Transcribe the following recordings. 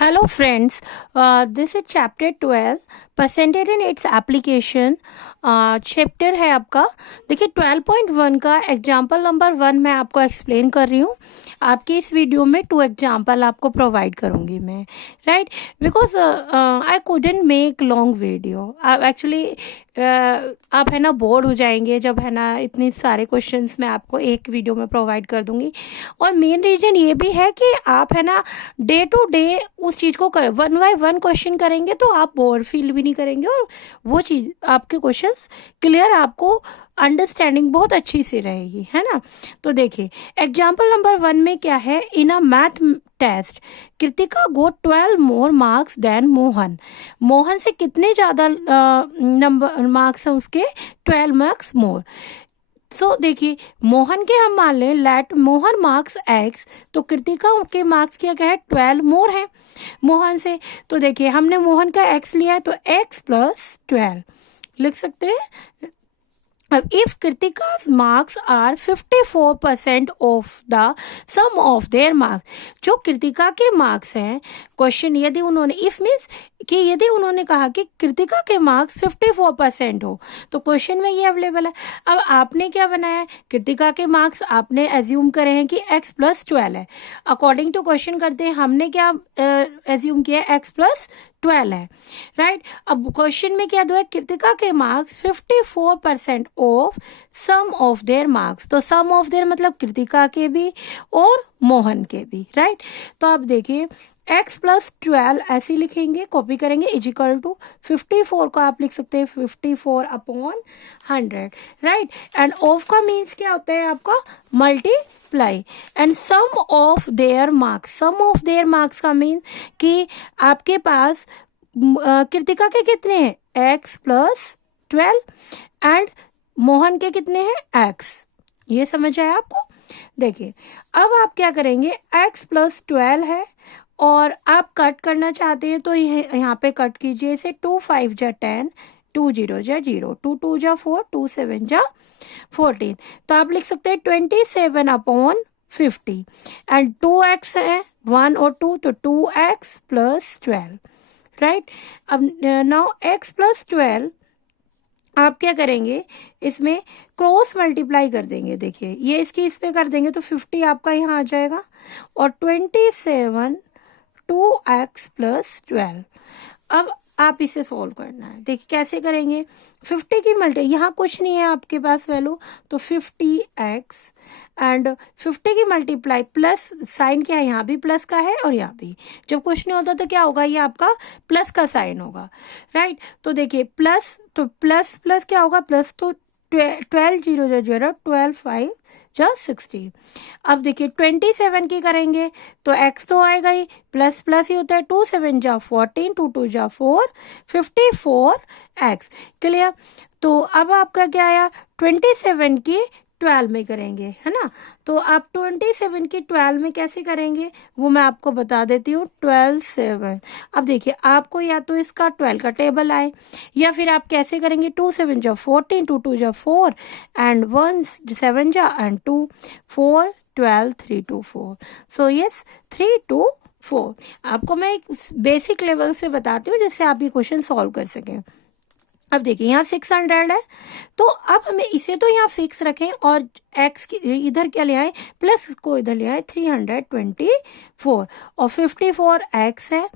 Hello friends, this is chapter 12 percentage in its application. Chapter है आपका। देखिए 12.1 का एग्जाम्पल नंबर 1 मैं आपको एक्सप्लेन कर रही हूँ। आपकी इस वीडियो में 2 एग्जाम्पल आपको प्रोवाइड करूँगी मैं, right, because I couldn't make long video. आप एक्चुअली आप है ना बोर हो जाएंगे जब है ना इतने सारे क्वेश्चंस मैं आपको एक वीडियो में प्रोवाइड कर दूंगी। और मेन रीजन ये भी है कि आप है ना डे टू डे उस चीज़ को कर 1 बाय 1 क्वेश्चन करेंगे तो आप बोर फील भी नहीं करेंगे और वो चीज़ आपके क्वेश्चंस क्लियर, आपको अंडरस्टैंडिंग बहुत अच्छी से रहेगी, है ना। तो देखिए एग्जाम्पल नंबर 1 में क्या है, in a math test Kritika got 12 more marks than Mohan. Mohan से कितने ज़्यादा नंबर मार्क्स हैं उसके, 12 मार्क्स मोर। सो देखिए मोहन के हम मान लें लेट मोहन मार्क्स एक्स, तो कृतिका के मार्क्स क्या है 12 मोर है मोहन से। तो देखिए हमने मोहन का एक्स लिया है तो एक्स प्लस 12 लिख सकते हैं। अब if Kritika's marks are 54% of the sum of their marks, जो कृतिका के मार्क्स हैं, क्वेश्चन यदि उन्होंने इफ मीन्स कि यदि उन्होंने कहा कि कृतिका के मार्क्स 54% हो तो क्वेश्चन में ये अवेलेबल है। अब आपने क्या बनाया, कृतिका के मार्क्स आपने एज्यूम करे हैं कि x प्लस 12 है। अकॉर्डिंग टू क्वेश्चन करते हैं हमने क्या एज्यूम किया, x प्लस 12 है, राइट। अब क्वेश्चन में क्या दिया, कृतिका के marks 54% of sum of their marks, तो सम ऑफ देयर मतलब कृतिका के भी और मोहन के भी, राइट। तो आप देखिए x प्लस 12 ऐसे लिखेंगे, कॉपी करेंगे, इजिकल टू 54 को आप लिख सकते हैं 54 अपॉन 100, राइट। एंड ऑफ का मीन्स क्या होता है आपका multiply, and sum of their marks, sum of their marks का मीन कि आपके पास कृतिका के कितने हैं x प्लस 12 एंड मोहन के कितने हैं x, ये समझ आया आपको। देखिए अब आप क्या करेंगे, x प्लस 12 है और आप कट करना चाहते हैं तो यहाँ पे कट कीजिए इसे, 2 5 जा 10, 2 0 जा 0, 2 2 जा 4, 2 7 जा 14, तो आप लिख सकते हैं 27 अपॉन 50 एंड 2x है 1 और 2 तो 2x प्लस 12, राइट। अब नाउ x प्लस 12 आप क्या करेंगे, इसमें क्रॉस मल्टीप्लाई कर देंगे। देखिए ये इसकी इस पे कर देंगे तो 50 आपका यहाँ आ जाएगा और 27 2x प्लस 12। अब आप इसे सॉल्व करना है। देखिए कैसे करेंगे, 50 की मल्टी, यहाँ कुछ नहीं है आपके पास वैल्यू, तो 50x एंड 50 की मल्टीप्लाई प्लस साइन क्या है, यहाँ भी प्लस का है और यहाँ भी, जब कुछ नहीं होता तो क्या होगा, ये आपका प्लस का साइन होगा, राइट। तो देखिए प्लस, तो प्लस प्लस क्या होगा, प्लस तो 12 0 0 12 5 जा 60। अब देखिए 27 की करेंगे तो x तो आएगा ही, प्लस प्लस ही होता है, 2 7 जा 14, 2 2 जा 4, 54x, क्लियर। तो अब आपका क्या आया, 27 की 12 में करेंगे, है ना। तो आप 27 की 12 में कैसे करेंगे वो मैं आपको बता देती हूँ, 12 7। अब देखिए आपको या तो इसका 12 का टेबल आए या फिर आप कैसे करेंगे, 2 7 जा 14, 2 2 जा 4 एंड 1 7 जा एंड 2 4 12 3 2 4, सो यस 3 2 4। आपको मैं एक बेसिक लेवल से बताती हूँ जिससे आप ये क्वेश्चन सॉल्व कर सकें। अब देखिए यहाँ 600 है तो अब हमें इसे तो यहाँ फिक्स रखें और x की इधर क्या ले आए, प्लस को इधर ले आए 324 और 54x है,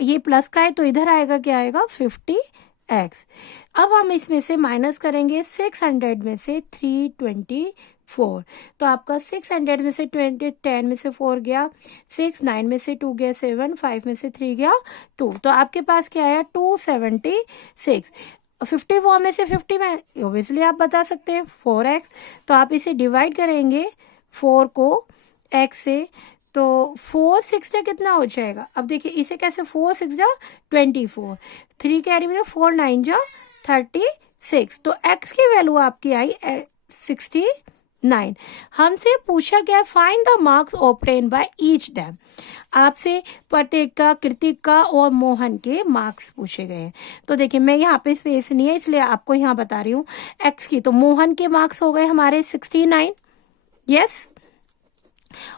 ये प्लस का है तो इधर आएगा क्या आएगा 50x। अब हम इसमें से माइनस करेंगे 600 में से 324, तो आपका 600 में से 10 में से 4 गया 6, 9 में से 2 गया 7, 5 में से 3 गया 2, तो आपके पास क्या आया 276। 54 में से 50 में ओबियसली आप बता सकते हैं 4x, तो आप इसे डिवाइड करेंगे 4 को x से, तो 4 6 जा कितना हो जाएगा। अब देखिए इसे कैसे, 4 6 जा 24, 3 कैरी में 4 9 जा 36, तो x की वैल्यू आपकी आई 69। हमसे पूछा गया find the marks obtain by each them, आपसे प्रत्येक का, कृतिक का और मोहन के मार्क्स पूछे गए हैं। तो देखिए मैं यहाँ पे स्पेस नहीं है इसलिए आपको यहाँ बता रही हूँ x की, तो मोहन के मार्क्स हो गए हमारे 69, यस,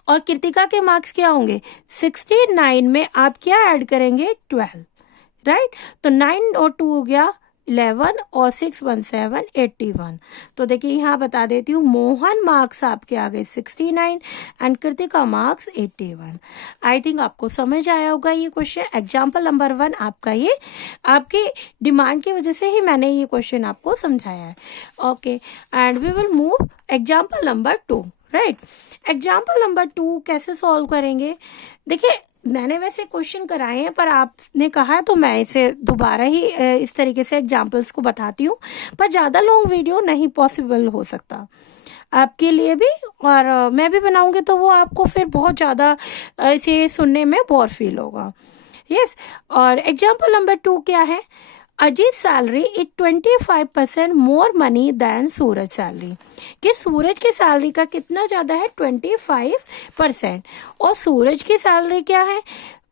और कृतिका के मार्क्स क्या होंगे, 69 में आप क्या ऐड करेंगे, 12, राइट। तो 9 और 2 हो गया 11 और 6 1 7 81। तो देखिए यहाँ बता देती हूँ, मोहन मार्क्स आपके आ गए 69 and Kritika marks 81। I think आपको समझ आया होगा ये क्वेश्चन। एग्जाम्पल नंबर 1 आपका ये आपके डिमांड की वजह से ही मैंने ये क्वेश्चन आपको समझाया है। Okay, and we will move example number 2, right. Example number 2 कैसे सॉल्व करेंगे, देखिए मैंने वैसे क्वेश्चन कराए हैं पर आपने कहा तो मैं इसे दोबारा ही इस तरीके से एग्जाम्पल्स को बताती हूँ, पर ज़्यादा लॉन्ग वीडियो नहीं पॉसिबल हो सकता आपके लिए भी, और मैं भी बनाऊंगी तो वो आपको फिर बहुत ज़्यादा इसे सुनने में बोर फील होगा। यस, और एग्जाम्पल नंबर 2 क्या है, Ajit salary is 25% more money than Suraj salary, कि सूरज की सैलरी का कितना ज़्यादा है, 25%, और सूरज की सैलरी क्या है,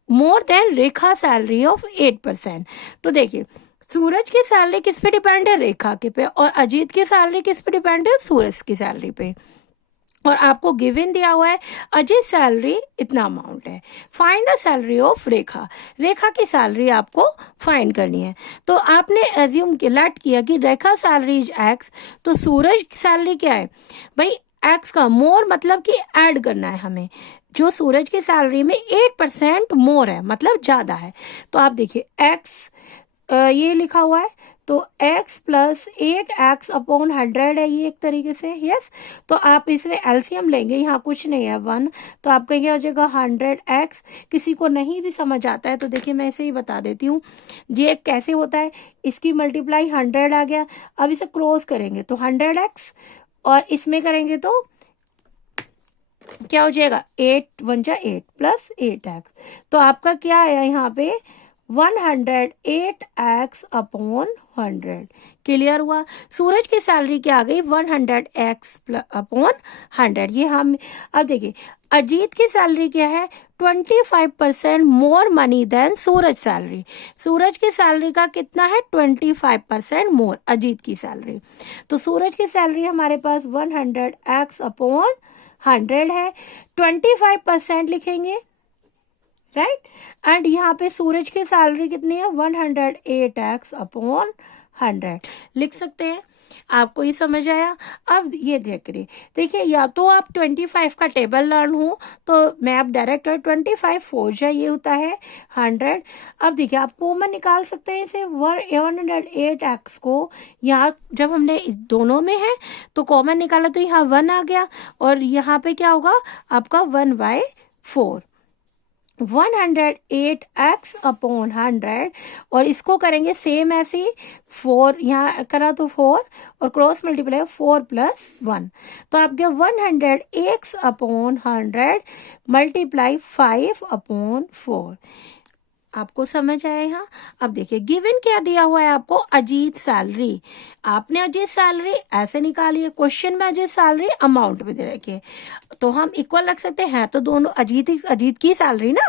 more than Rekha salary of 8%। तो देखिए सूरज की सैलरी किस पे डिपेंड है, रेखा के पे, और अजीत की सैलरी किस पे डिपेंड है, सूरज की सैलरी पे। और आपको गिवन दिया हुआ है अजय सैलरी इतना अमाउंट है, फाइंड द सैलरी ऑफ रेखा, रेखा की सैलरी आपको फाइंड करनी है। तो आपने एज्यूम लेट किया कि रेखा सैलरी इज एक्स, तो सूरज सैलरी क्या है भाई, एक्स का मोर मतलब कि ऐड करना है हमें, जो सूरज की सैलरी में 8% मोर है मतलब ज्यादा है। तो आप देखिए एक्स ये लिखा हुआ है, तो x प्लस 8x अपॉन 100 है ये एक तरीके से। यस, तो आप इसमें एलसीएम लेंगे, यहाँ कुछ नहीं है 1, तो आपका क्या हो जाएगा 100x। किसी को नहीं भी समझ आता है तो देखिए मैं इसे ही बता देती हूँ ये कैसे होता है, इसकी मल्टीप्लाई 100 आ गया, अब इसे क्रॉस करेंगे तो 100x, और इसमें करेंगे तो क्या हो जाएगा 8 1 जा 8 प्लस 8x, तो आपका क्या आया यहाँ पे 108x अपॉन 100। क्लियर हुआ, सूरज की सैलरी क्या आ गई 100x अपॉन 100। ये हम अब देखिए अजीत की सैलरी क्या है 25% more money than Suraj salary, सूरज की सैलरी का कितना है 25% मोर अजीत की सैलरी। तो सूरज की सैलरी हमारे पास 100x अपॉन 100 है, 25% लिखेंगे, राइट। एंड यहाँ पे सूरज की सैलरी कितनी है 108x अपॉन 100 लिख सकते हैं। आपको ये समझ आया। अब ये देखिए या तो आप 25 का टेबल लर्न हो तो मैं अब डायरेक्ट 25 4 जा ये होता है 100। अब देखिए आप कॉमन निकाल सकते हैं इसे 108x को, यहाँ जब हमने दोनों में है तो कॉमन निकाला तो यहाँ 1 आ गया, और यहाँ पे क्या होगा आपका 1/4, 108x अपॉन 100, और इसको करेंगे सेम ऐसे ही 4 यहाँ करा तो 4 और क्रॉस मल्टीप्लाई 4 प्लस 1, तो आपके 100x अपॉन 100 मल्टीप्लाई 5 अपॉन 4। आपको समझ आया यहाँ। अब देखिए गिवन क्या दिया हुआ है आपको, अजीत सैलरी, आपने अजीत सैलरी ऐसे निकाली है, क्वेश्चन में अजीत सैलरी अमाउंट में दे रखी है, तो हम इक्वल रख सकते हैं तो दोनों अजीत की सैलरी ना।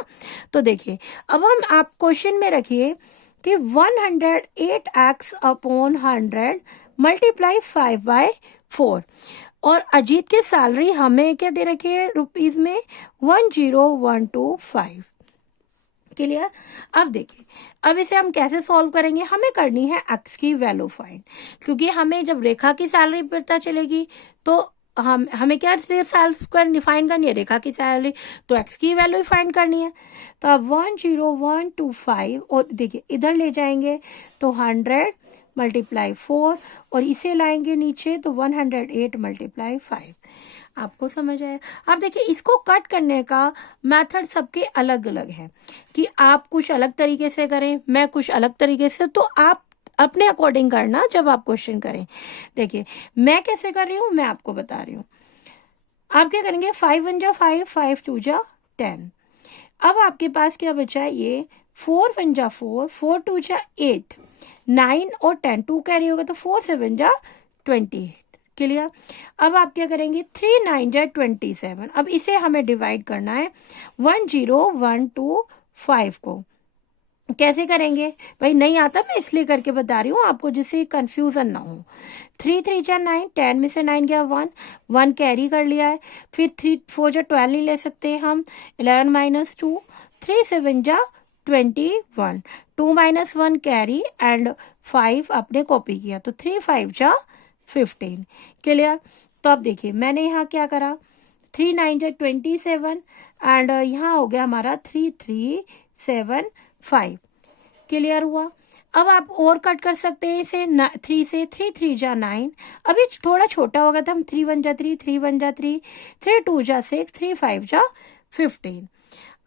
तो देखिए अब हम आप क्वेश्चन में रखिए कि 108x अपॉन 100 मल्टीप्लाई 5/4, और अजीत की सैलरी हमें क्या दे रखी है रुपीज में 10125। क्लियर। अब देखिए अब इसे हम कैसे सॉल्व करेंगे, हमें करनी है एक्स की वैल्यू फाइंड, क्योंकि हमें जब रेखा की सैलरी पता चलेगी तो हमें क्या सेल्फ कर डिफाइन करनी है, रेखा की सैलरी, तो एक्स की वैल्यू फाइंड करनी है। तो अब 10125 और देखिए इधर ले जाएंगे तो 100 मल्टीप्लाई 4 और इसे लाएंगे नीचे तो 108 मल्टीप्लाई 5। आपको समझ आया। अब देखिए इसको कट करने का मेथड सबके अलग अलग है कि आप कुछ अलग तरीके से करें, मैं कुछ अलग तरीके से, तो आप अपने अकॉर्डिंग करना जब आप क्वेश्चन करें। देखिए मैं कैसे कर रही हूँ मैं आपको बता रही हूँ। आप क्या करेंगे 5 1 जा 5, 5 2 जा 10। अब आपके पास क्या बचा है, ये 4 1 जा 4, 4 2 जा 8, 9 और 10, 2 कैरी होगा तो 4 7 जा 28। क्लियर। अब आप क्या करेंगे 3 9 जा 27। अब इसे हमें डिवाइड करना है 10125 को, कैसे करेंगे भाई, नहीं आता मैं इसलिए करके बता रही हूँ आपको, जिससे कंफ्यूजन ना हो। 3 3 जा 9, 10 में से 9 गया 1, 1 कैरी कर लिया है। फिर 3 4 जा 12 नहीं ले सकते हम, 11 माइनस 2, 3 7 जा 21, 2 माइनस 1 कैरी एंड 5 आपने कॉपी किया, तो 3 5 जा 15। क्लियर। तो अब देखिए मैंने यहाँ क्या करा, 3 9 जा 27 एंड यहाँ हो गया हमारा 3 3 7 5। क्लियर हुआ। अब आप और कट कर सकते हैं इसे 3 से, 3 3 जा 9, अभी थोड़ा छोटा हो गया था हम, 3 1 जा 3, 3 1 जा 3, 3 2 जा 6, 3 5 जा 15।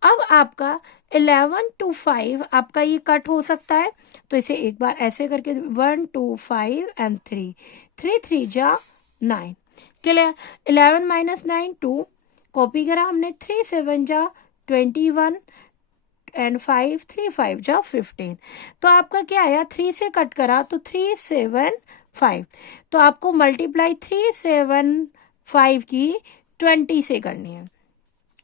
अब आपका 11 to 5 आपका ये कट हो सकता है, तो इसे एक बार ऐसे करके 1 2 5 एंड 3, 3 3 जा 9। क्लियर। 11 माइनस 9 2, कॉपी करा हमने, 3 7 जा 21 एंड 5 3 5 जा 15। तो आपका क्या आया, 3 से कट करा तो 3 7 5, तो आपको मल्टीप्लाई 3 7 5 की 20 से करनी है,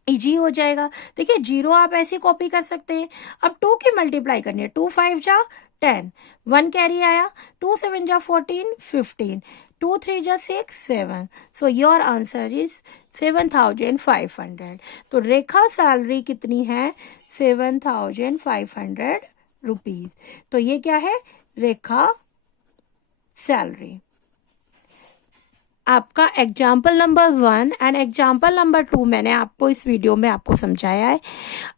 इजी हो जाएगा। देखिए 0 आप ऐसे कॉपी कर सकते हैं। अब 2 की मल्टीप्लाई करनी है, 2 5 जा 10, 1 कैरी आया, 2 7 जा 14 15, 2 3 जा 6 7, सो योर आंसर इज 7,500। तो रेखा सैलरी कितनी है, 7,500 रुपीज। तो ये क्या है, रेखा सैलरी। आपका example number 1 and example number 2 मैंने आपको इस वीडियो में आपको समझाया है।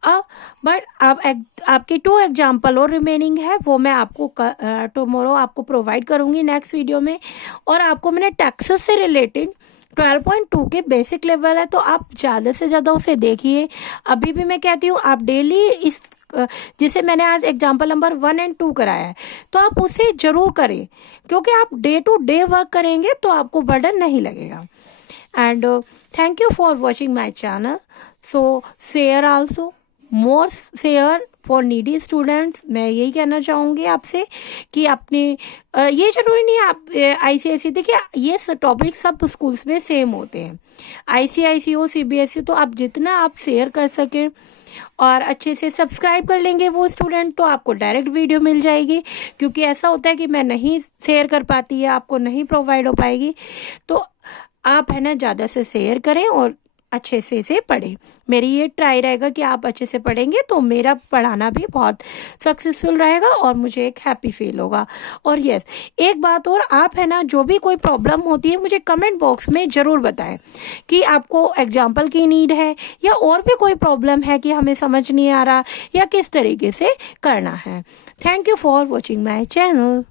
अब बट अब आपके 2 एग्जाम्पल और रिमेनिंग है, वो मैं आपको टुमारो आपको प्रोवाइड करूंगी नेक्स्ट वीडियो में। और आपको मैंने टैक्सेस से रिलेटेड 12.2 के बेसिक लेवल है, तो आप ज़्यादा से ज़्यादा उसे देखिए। अभी भी मैं कहती हूँ आप डेली इस जिसे मैंने आज एग्जाम्पल नंबर 1 एंड 2 कराया है, तो आप उसे जरूर करें, क्योंकि आप डे टू डे वर्क करेंगे तो आपको बर्डन नहीं लगेगा। And thank you for watching my channel. So share also, more share for needy students. मैं यही कहना चाहूँगी आपसे कि अपने ये जरूरी नहीं है आप आईसीआईसी, देखिए ये टॉपिक सब स्कूल्स में सेम होते हैं, आईसीआईसी हो सीबीएसई, तो आप जितना आप शेयर कर सकें और अच्छे से सब्सक्राइब कर लेंगे वो स्टूडेंट, तो आपको डायरेक्ट वीडियो मिल जाएगी। क्योंकि ऐसा होता है कि मैं नहीं शेयर कर पाती है, आपको नहीं प्रोवाइड हो पाएगी, तो आप है ना ज़्यादा से शेयर करें और अच्छे से इसे पढ़ें। मेरी ये ट्राई रहेगा कि आप अच्छे से पढ़ेंगे तो मेरा पढ़ाना भी बहुत सक्सेसफुल रहेगा और मुझे एक हैप्पी फील होगा। और यस, एक बात और, आप है ना जो भी कोई प्रॉब्लम होती है मुझे कमेंट बॉक्स में ज़रूर बताएं कि आपको एग्जाम्पल की नीड है या और भी कोई प्रॉब्लम है कि हमें समझ नहीं आ रहा या किस तरीके से करना है। Thank you for watching my channel.